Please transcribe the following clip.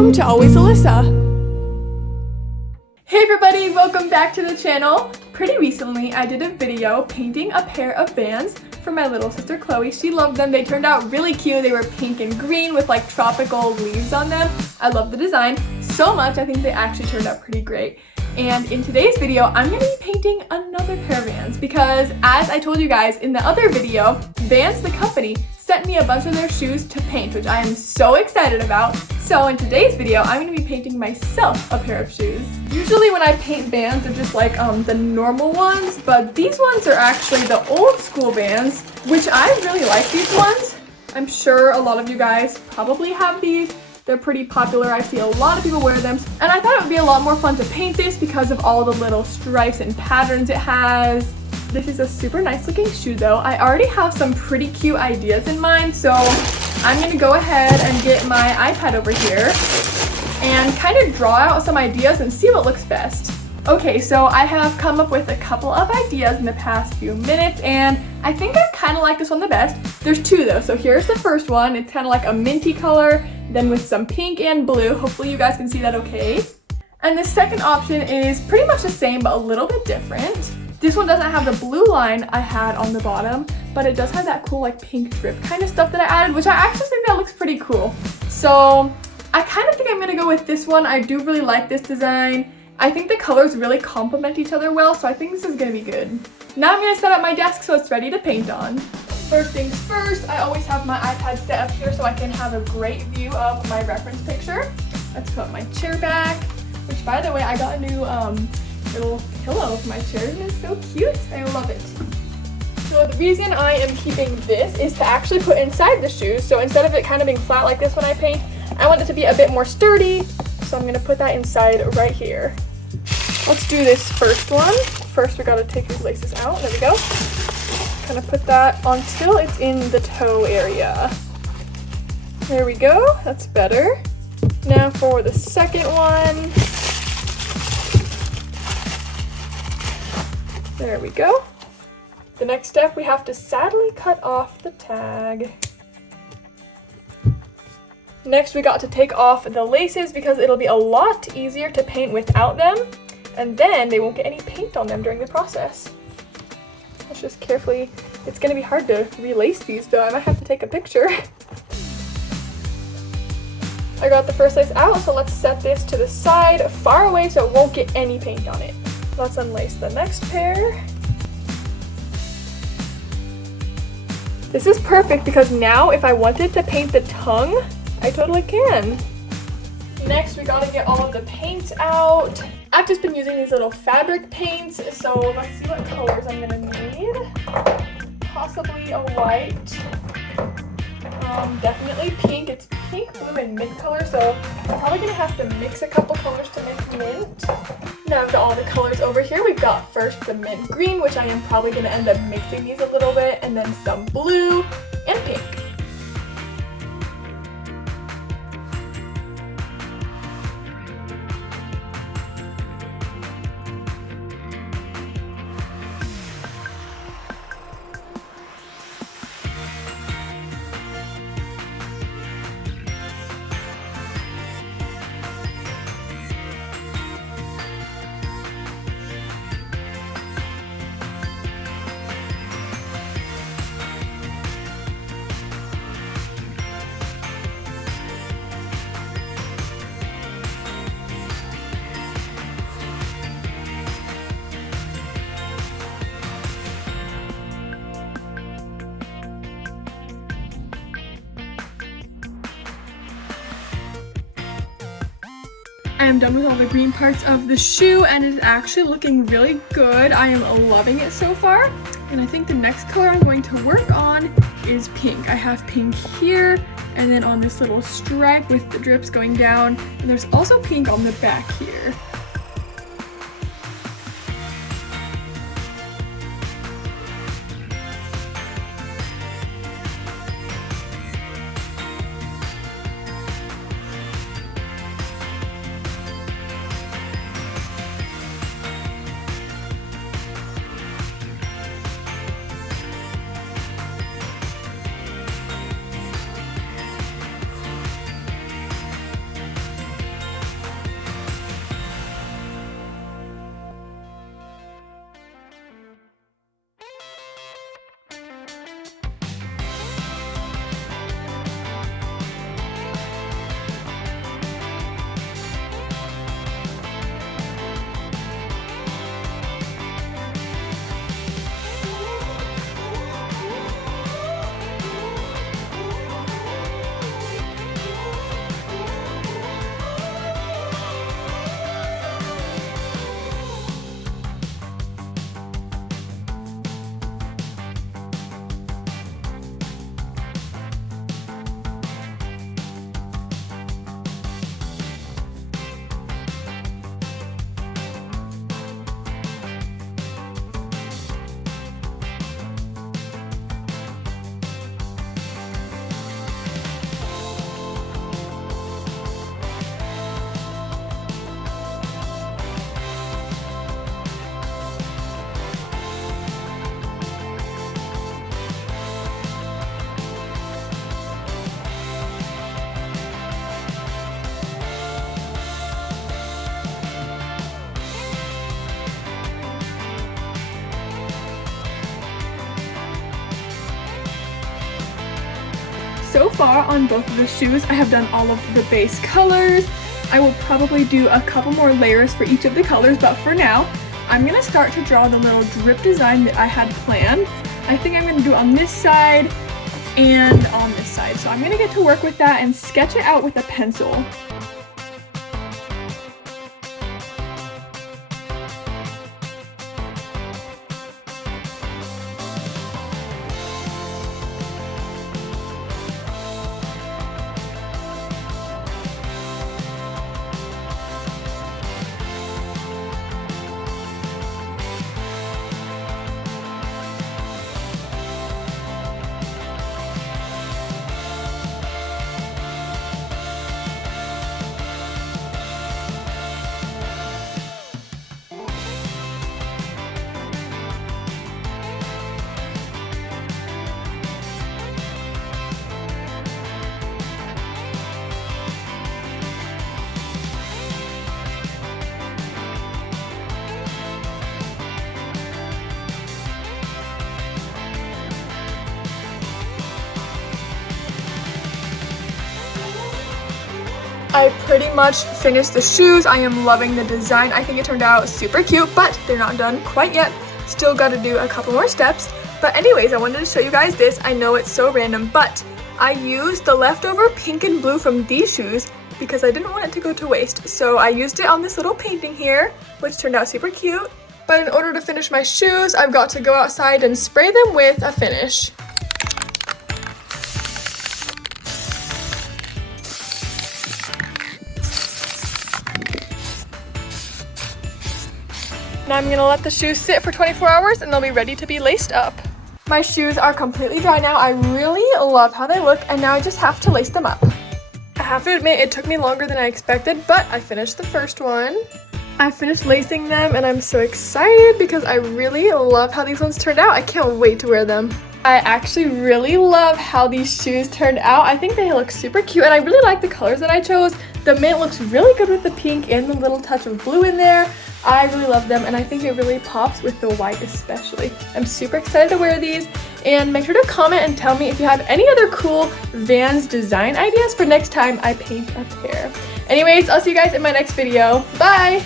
welcome to Always Alyssa. Hey everybody, welcome back to the channel. Pretty recently I did a video painting a pair of Vans for my little sister Chloe. She loved them. They turned out really cute. They were pink and green with like tropical leaves on them. I love the design so much. I think they actually turned out pretty great. And in today's video, I'm going to be painting another pair of Vans because, as I told you guys in the other video, Vans, the company, sent me a bunch of their shoes to paint, which I am so excited about. So in today's video, I'm going to be painting myself a pair of shoes. Usually when I paint Vans, they're just like the normal ones, but these ones are actually the old school Vans, which I really like these ones. I'm sure a lot of you guys probably have these. They're pretty popular. I see a lot of people wear them. And I thought it would be a lot more fun to paint this because of all the little stripes and patterns it has. This is a super nice looking shoe though. I already have some pretty cute ideas in mind, so I'm going to go ahead and get my iPad over here and kind of draw out some ideas and see what looks best. Okay, so I have come up with a couple of ideas in the past few minutes, and I think I kind of like this one the best. There's two though, so here's the first one. It's kind of like a minty color, then with some pink and blue. Hopefully you guys can see that okay. And the second option is pretty much the same, but a little bit different. This one doesn't have the blue line I had on the bottom, but it does have that cool like pink drip kind of stuff that I added, which I actually think that looks pretty cool. So I kind of think I'm gonna go with this one. I do really like this design. I think the colors really complement each other well, so I think this is gonna be good. Now I'm gonna set up my desk so it's ready to paint on. First things first, I always have my iPad set up here so I can have a great view of my reference picture. Let's put my chair back, which by the way, I got a new little pillow for my chair, and it's so cute. I love it. So the reason I am keeping this is to actually put inside the shoes. So instead of it kind of being flat like this when I paint, I want it to be a bit more sturdy. So I'm gonna put that inside right here. Let's do this first one. First, we gotta take these laces out. There we go. Kind of put that until it's in the toe area. There we go. That's better. Now for the second one. There we go. The next step, we have to sadly cut off the tag. Next, we got to take off the laces because it'll be a lot easier to paint without them, and then they won't get any paint on them during the process. Let's just carefully, it's gonna be hard to relace these though. I might have to take a picture. I got the first lace out, so let's set this to the side, far away so it won't get any paint on it. Let's unlace the next pair. This is perfect because now if I wanted to paint the tongue, I totally can. Next, we gotta get all of the paints out. I've just been using these little fabric paints, so let's see what colors I'm gonna need. Possibly a white. Definitely pink. It's pink, blue, and mint color, so I'm probably gonna have to mix a couple colors to make mint. Now I've got all the colors over here. We've got first the mint green, which I am probably gonna end up mixing these a little bit, and then some blue and pink. I am done with all the green parts of the shoe and it's actually looking really good. I am loving it so far. And I think the next color I'm going to work on is pink. I have pink here and then on this little stripe with the drips going down. And there's also pink on the back here. so far on both of the shoes, I have done all of the base colors. I will probably do a couple more layers for each of the colors, but for now, I'm going to start to draw the little drip design that I had planned. I think I'm going to do it on this side and on this side. So I'm going to get to work with that and sketch it out with a pencil. I pretty much finished the shoes. I am loving the design. I think it turned out super cute, but they're not done quite yet. Still got to do a couple more steps. But anyways, I wanted to show you guys this. I know it's so random, but I used the leftover pink and blue from these shoes because I didn't want it to go to waste. So I used it on this little painting here, which turned out super cute. But in order to finish my shoes, I've got to go outside and spray them with a finish. Now I'm gonna let the shoes sit for 24 hours and they'll be ready to be laced up. My shoes are completely dry now. I really love how they look, and now I just have to lace them up. I have to admit it took me longer than I expected, but I finished the first one. I finished lacing them and I'm so excited because I really love how these ones turned out. I can't wait to wear them. I actually really love how these shoes turned out. I think they look super cute and I really like the colors that I chose. The mint looks really good with the pink and the little touch of blue in there. I really love them and I think it really pops with the white especially. I'm super excited to wear these, and make sure to comment and tell me if you have any other cool Vans design ideas for next time I paint a pair. Anyways, I'll see you guys in my next video. Bye!